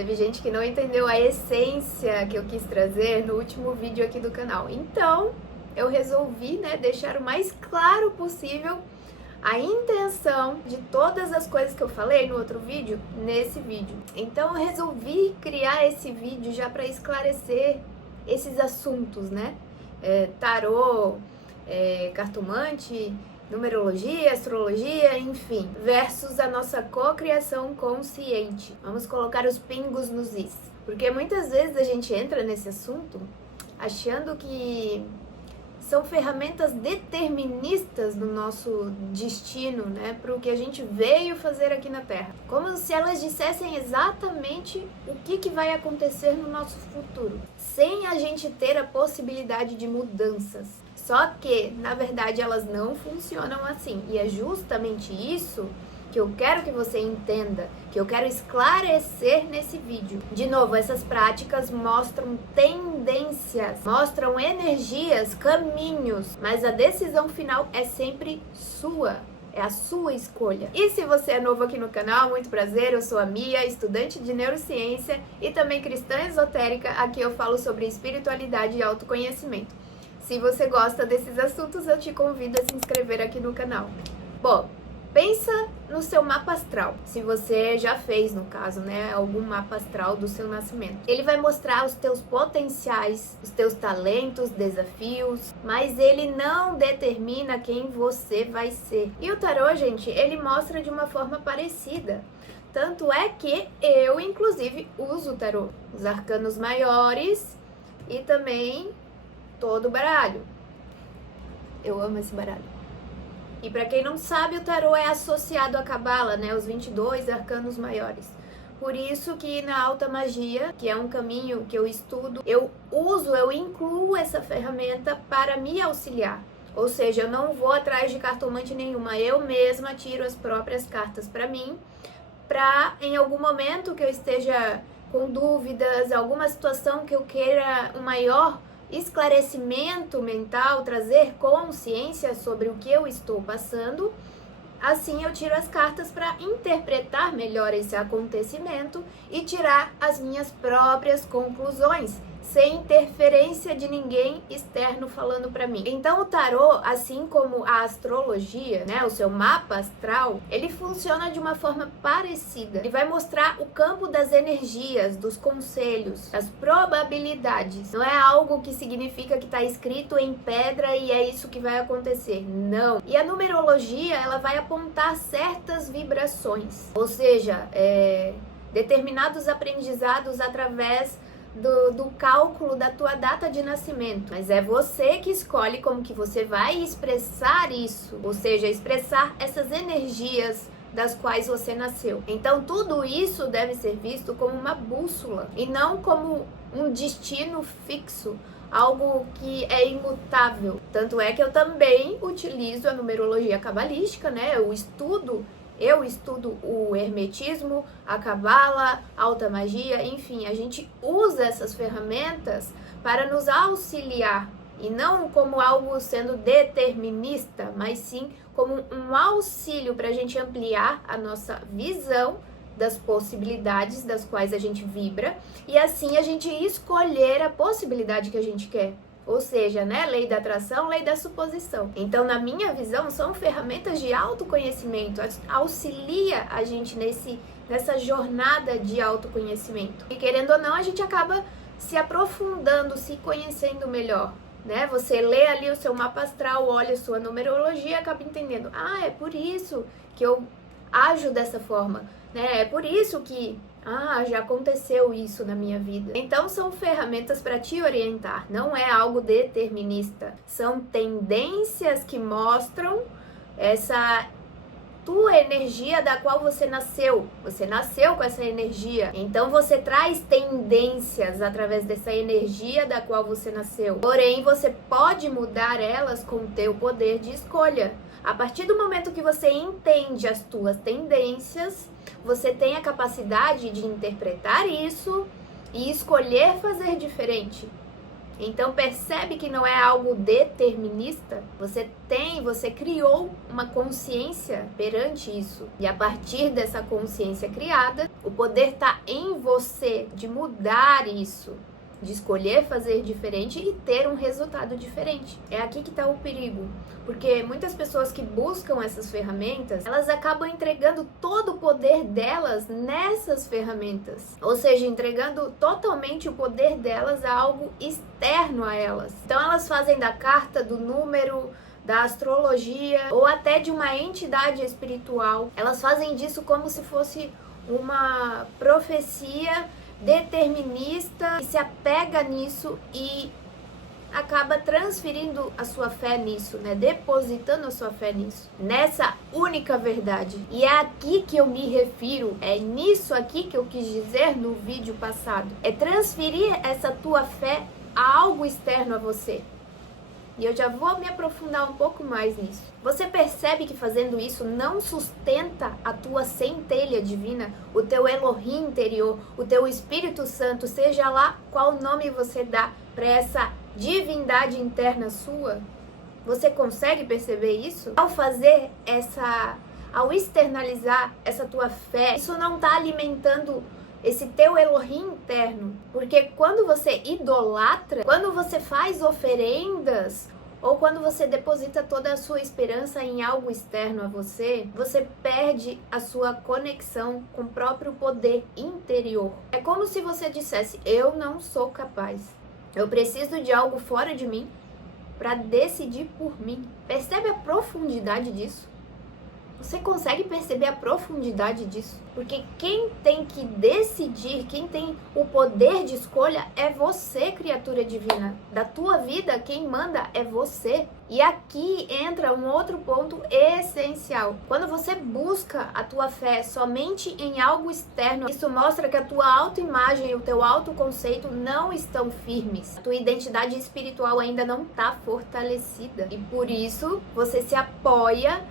teve gente que não entendeu a essência que eu quis trazer no último vídeo aqui do canal. Então, eu resolvi, deixar o mais claro possível a intenção de todas as coisas que eu falei no outro vídeo, nesse vídeo. Então eu resolvi criar esse vídeo já para esclarecer esses assuntos, tarô, cartomante, numerologia, astrologia, enfim, versus a nossa cocriação consciente. Vamos colocar os pingos nos is. Porque muitas vezes a gente entra nesse assunto achando que são ferramentas deterministas do nosso destino, para o que a gente veio fazer aqui na Terra. Como se elas dissessem exatamente o que vai acontecer no nosso futuro, sem a gente ter a possibilidade de mudanças. Só que, na verdade, elas não funcionam assim. E é justamente isso que eu quero que você entenda, que eu quero esclarecer nesse vídeo. De novo, essas práticas mostram tendências, mostram energias, caminhos, mas a decisão final é sempre sua. É a sua escolha. E se você é novo aqui no canal, muito prazer, eu sou a Mia, estudante de neurociência e também cristã esotérica. Aqui eu falo sobre espiritualidade e autoconhecimento. Se você gosta desses assuntos, eu te convido a se inscrever aqui no canal. Bom, pensa no seu mapa astral, se você já fez, no caso, algum mapa astral do seu nascimento. Ele vai mostrar os teus potenciais, os teus talentos, desafios, mas ele não determina quem você vai ser. E o tarô, gente, ele mostra de uma forma parecida. Tanto é que eu, inclusive, uso o tarô, os arcanos maiores e também todo o baralho. Eu amo esse baralho. E para quem não sabe, o tarô é associado à Cabala, os 22 arcanos maiores. Por isso que na alta magia, que é um caminho que eu estudo, eu incluo essa ferramenta para me auxiliar. Ou seja, eu não vou atrás de cartomante nenhuma, eu mesma tiro as próprias cartas para mim, para em algum momento que eu esteja com dúvidas, alguma situação que eu queira um maior esclarecimento mental, trazer consciência sobre o que eu estou passando, assim eu tiro as cartas para interpretar melhor esse acontecimento e tirar as minhas próprias conclusões, sem interferência de ninguém externo falando para mim. Então o tarô, assim como a astrologia, o seu mapa astral, ele funciona de uma forma parecida. Ele vai mostrar o campo das energias, dos conselhos, das probabilidades. Não é algo que significa que está escrito em pedra e é isso que vai acontecer. Não. E a numerologia, ela vai apontar certas vibrações, ou seja, determinados aprendizados através do cálculo da tua data de nascimento, mas é você que escolhe como que você vai expressar isso, ou seja, expressar essas energias das quais você nasceu. Então tudo isso deve ser visto como uma bússola e não como um destino fixo, algo que é imutável. Tanto é que eu também utilizo a numerologia cabalística, Eu estudo o hermetismo, a cabala, a alta magia, enfim, a gente usa essas ferramentas para nos auxiliar e não como algo sendo determinista, mas sim como um auxílio para a gente ampliar a nossa visão das possibilidades das quais a gente vibra e assim a gente escolher a possibilidade que a gente quer. Ou seja, lei da atração, lei da suposição. Então, na minha visão, são ferramentas de autoconhecimento, auxilia a gente nessa jornada de autoconhecimento. E querendo ou não, a gente acaba se aprofundando, se conhecendo melhor. Você lê ali o seu mapa astral, olha a sua numerologia e acaba entendendo. Ah, é por isso que eu ajo dessa forma, É por isso que já aconteceu isso na minha vida. Então são ferramentas para te orientar, não é algo determinista. São tendências que mostram essa tua energia da qual você nasceu. Você nasceu com essa energia. Então você traz tendências através dessa energia da qual você nasceu. Porém, você pode mudar elas com o teu poder de escolha. A partir do momento que você entende as tuas tendências, você tem a capacidade de interpretar isso e escolher fazer diferente. Então percebe que não é algo determinista? Você criou uma consciência perante isso. E a partir dessa consciência criada, o poder está em você de mudar isso, de escolher fazer diferente e ter um resultado diferente. É aqui que está o perigo, porque muitas pessoas que buscam essas ferramentas, elas acabam entregando todo o poder delas nessas ferramentas, ou seja, entregando totalmente o poder delas a algo externo a elas. Então elas fazem da carta, do número, da astrologia ou até de uma entidade espiritual, elas fazem disso como se fosse uma profecia determinista e se apega nisso e acaba transferindo a sua fé nisso, né? Depositando a sua fé nisso, nessa única verdade. E é aqui que eu me refiro, é nisso aqui que eu quis dizer no vídeo passado. É transferir essa tua fé a algo externo a você. E eu já vou me aprofundar um pouco mais nisso. Você percebe que fazendo isso não sustenta a tua centelha divina, o teu Elohim interior, o teu Espírito Santo, seja lá qual nome você dá para essa divindade interna sua? Você consegue perceber isso? Ao externalizar essa tua fé, isso não está alimentando esse teu Elohim interno, porque quando você idolatra, quando você faz oferendas, ou quando você deposita toda a sua esperança em algo externo a você, você perde a sua conexão com o próprio poder interior. É como se você dissesse, eu não sou capaz, eu preciso de algo fora de mim para decidir por mim. Percebe a profundidade disso? Você consegue perceber a profundidade disso? Porque quem tem que decidir, quem tem o poder de escolha é você, criatura divina. Da tua vida, quem manda é você. E aqui entra um outro ponto essencial. Quando você busca a tua fé somente em algo externo, isso mostra que a tua autoimagem e o teu autoconceito não estão firmes. A tua identidade espiritual ainda não está fortalecida. E por isso, você se apoia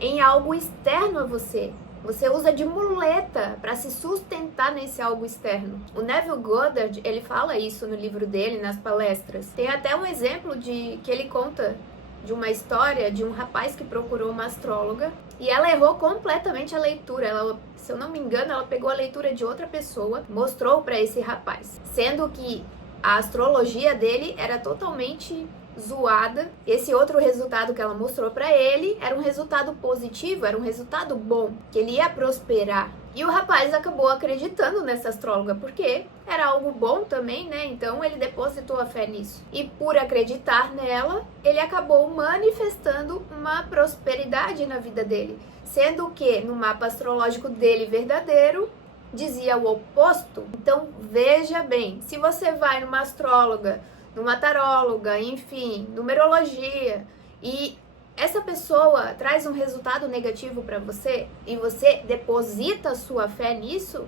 em algo externo a você. Você usa de muleta para se sustentar nesse algo externo. O Neville Goddard, ele fala isso no livro dele, nas palestras. Tem até um exemplo que ele conta de uma história de um rapaz que procurou uma astróloga e ela errou completamente a leitura. Ela, se eu não me engano, ela pegou a leitura de outra pessoa, mostrou para esse rapaz, sendo que a astrologia dele era totalmente zoada. Esse outro resultado que ela mostrou para ele era um resultado positivo, era um resultado bom, que ele ia prosperar. E o rapaz acabou acreditando nessa astróloga, porque era algo bom também, né? Então ele depositou a fé nisso. E por acreditar nela, ele acabou manifestando uma prosperidade na vida dele. Sendo que no mapa astrológico dele verdadeiro, dizia o oposto. Então veja bem, se você vai numa astróloga, numa taróloga, enfim, numerologia, e essa pessoa traz um resultado negativo para você e você deposita a sua fé nisso,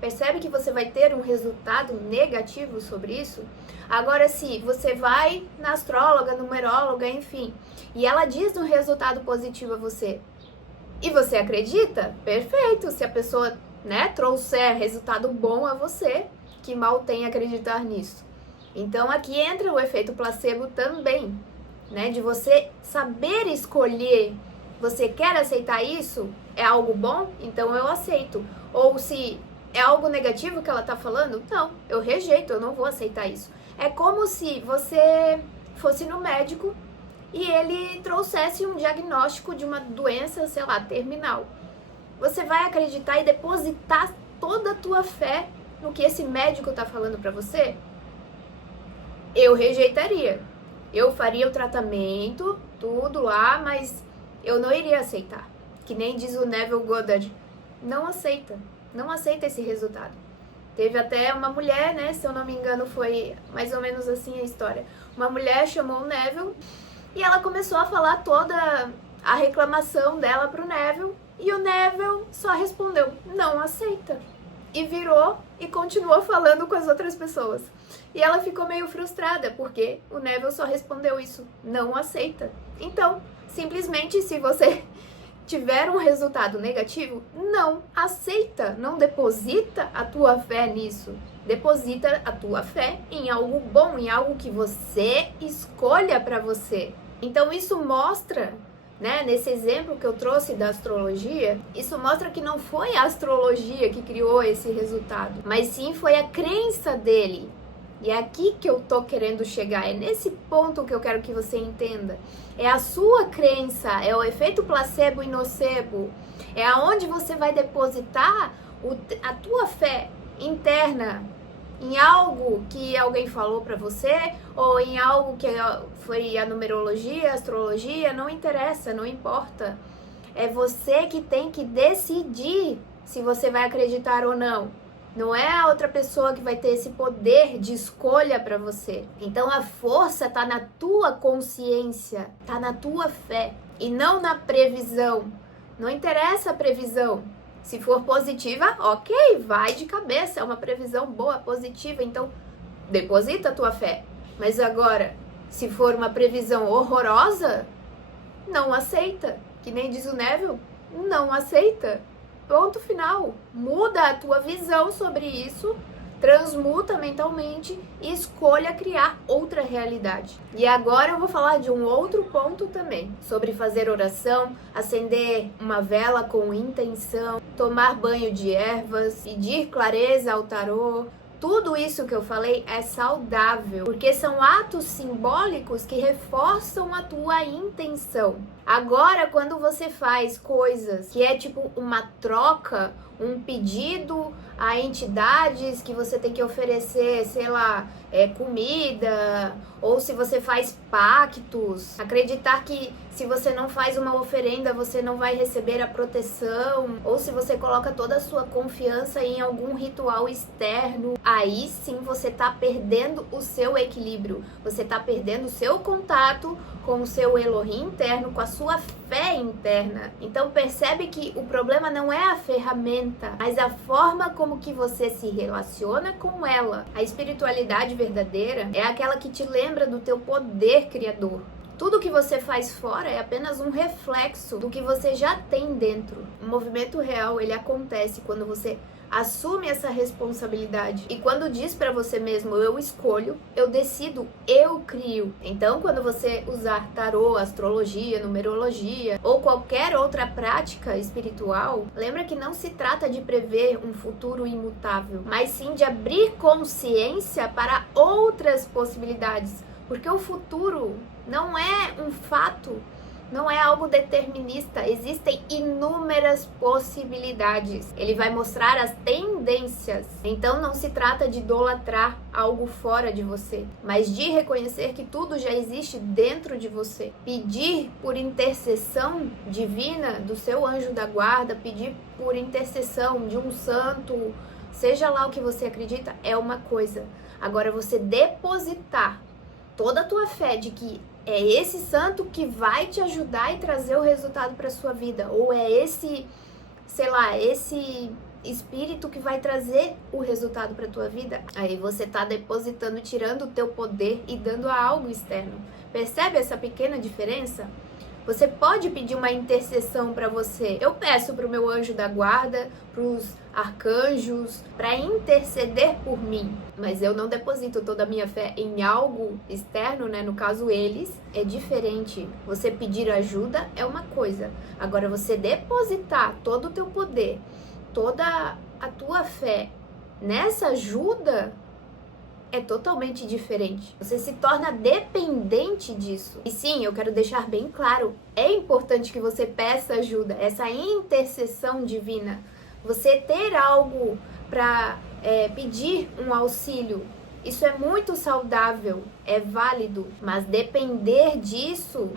percebe que você vai ter um resultado negativo sobre isso? Agora, se você vai na astróloga, numeróloga, enfim, e ela diz um resultado positivo a você, e você acredita, perfeito. Se a pessoa, né, trouxer resultado bom a você, que mal tem acreditar nisso. Então aqui entra o efeito placebo também, né? De você saber escolher, você quer aceitar isso? É algo bom? Então eu aceito. Ou se é algo negativo que ela tá falando? Não, eu rejeito, eu não vou aceitar isso. É como se você fosse no médico e ele trouxesse um diagnóstico de uma doença, sei lá, terminal. Você vai acreditar e depositar toda a tua fé no que esse médico tá falando pra você? Eu rejeitaria. Eu faria o tratamento, tudo lá, mas eu não iria aceitar. Que nem diz o Neville Goddard, não aceita esse resultado. Teve até uma mulher, né, se eu não me engano foi mais ou menos assim a história. Uma mulher chamou o Neville e ela começou a falar toda a reclamação dela pro Neville e o Neville só respondeu, não aceita. E virou e continuou falando com as outras pessoas. E ela ficou meio frustrada, porque o Neville só respondeu isso, não aceita. Então, simplesmente, se você tiver um resultado negativo, não aceita, não deposita a tua fé nisso. Deposita a tua fé em algo bom, em algo que você escolha para você. Então isso mostra, né, nesse exemplo que eu trouxe da astrologia, isso mostra que não foi a astrologia que criou esse resultado, mas sim foi a crença dele. E é aqui que eu tô querendo chegar, é nesse ponto que eu quero que você entenda. É a sua crença, é o efeito placebo e nocebo, é aonde você vai depositar a tua fé interna em algo que alguém falou pra você, ou em algo que foi a numerologia, a astrologia, não interessa, não importa. É você que tem que decidir se você vai acreditar ou não. Não é a outra pessoa que vai ter esse poder de escolha para você. Então a força tá na tua consciência, tá na tua fé e não na previsão. Não interessa a previsão. Se for positiva, ok, vai de cabeça, é uma previsão boa, positiva, então deposita a tua fé. Mas agora, se for uma previsão horrorosa, não aceita. Que nem diz o Neville, não aceita. Ponto final. Muda a tua visão sobre isso, transmuta mentalmente e escolha criar outra realidade. E agora eu vou falar de um outro ponto também, sobre fazer oração, acender uma vela com intenção, tomar banho de ervas, pedir clareza ao tarô. Tudo isso que eu falei é saudável, porque são atos simbólicos que reforçam a tua intenção. Agora, quando você faz coisas que é tipo uma troca, um pedido a entidades que você tem que oferecer, sei lá, comida, ou se você faz pactos, acreditar que se você não faz uma oferenda, você não vai receber a proteção, ou se você coloca toda a sua confiança em algum ritual externo, aí sim você tá perdendo o seu equilíbrio, você tá perdendo o seu contato com o seu Elohim interno, com a sua fé interna. Então percebe que o problema não é a ferramenta, mas a forma como que você se relaciona com ela. A espiritualidade verdadeira é aquela que te lembra do teu poder criador. Tudo que você faz fora é apenas um reflexo do que você já tem dentro. O movimento real, ele acontece quando você assume essa responsabilidade e quando diz pra você mesmo, eu escolho, eu decido, eu crio. Então, quando você usar tarô, astrologia, numerologia ou qualquer outra prática espiritual, lembra que não se trata de prever um futuro imutável, mas sim de abrir consciência para outras possibilidades, porque o futuro não é um fato, não é algo determinista, existem inúmeras possibilidades. Ele vai mostrar as tendências. Então não se trata de idolatrar algo fora de você, mas de reconhecer que tudo já existe dentro de você. Pedir por intercessão divina do seu anjo da guarda, pedir por intercessão de um santo, seja lá o que você acredita, é uma coisa. Agora você depositar toda a tua fé de que é esse santo que vai te ajudar e trazer o resultado para sua vida, ou é esse, sei lá, esse espírito que vai trazer o resultado para tua vida, aí você tá depositando, tirando o teu poder e dando a algo externo. Percebe essa pequena diferença? Você pode pedir uma intercessão para você. Eu peço para o meu anjo da guarda, para os arcanjos, para interceder por mim. Mas eu não deposito toda a minha fé em algo externo, né? No caso, eles. É diferente. Você pedir ajuda é uma coisa. Agora, você depositar todo o teu poder, toda a tua fé nessa ajuda, é totalmente diferente. Você se torna dependente disso. E sim, eu quero deixar bem claro, é importante que você peça ajuda, essa intercessão divina. Você ter algo para pedir um auxílio, isso é muito saudável, é válido, mas depender disso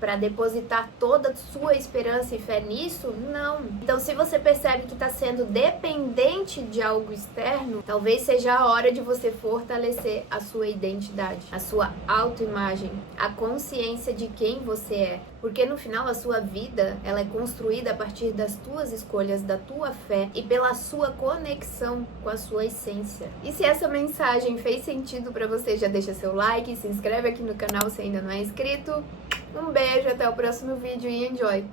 para depositar toda a sua esperança e fé nisso, não. Então, se você percebe que está sendo dependente de algo externo, talvez seja a hora de você fortalecer a sua identidade, a sua autoimagem, a consciência de quem você é. Porque no final a sua vida, ela é construída a partir das tuas escolhas, da tua fé e pela sua conexão com a sua essência. E se essa mensagem fez sentido para você, já deixa seu like, se inscreve aqui no canal se ainda não é inscrito. Um beijo, até o próximo vídeo e enjoy!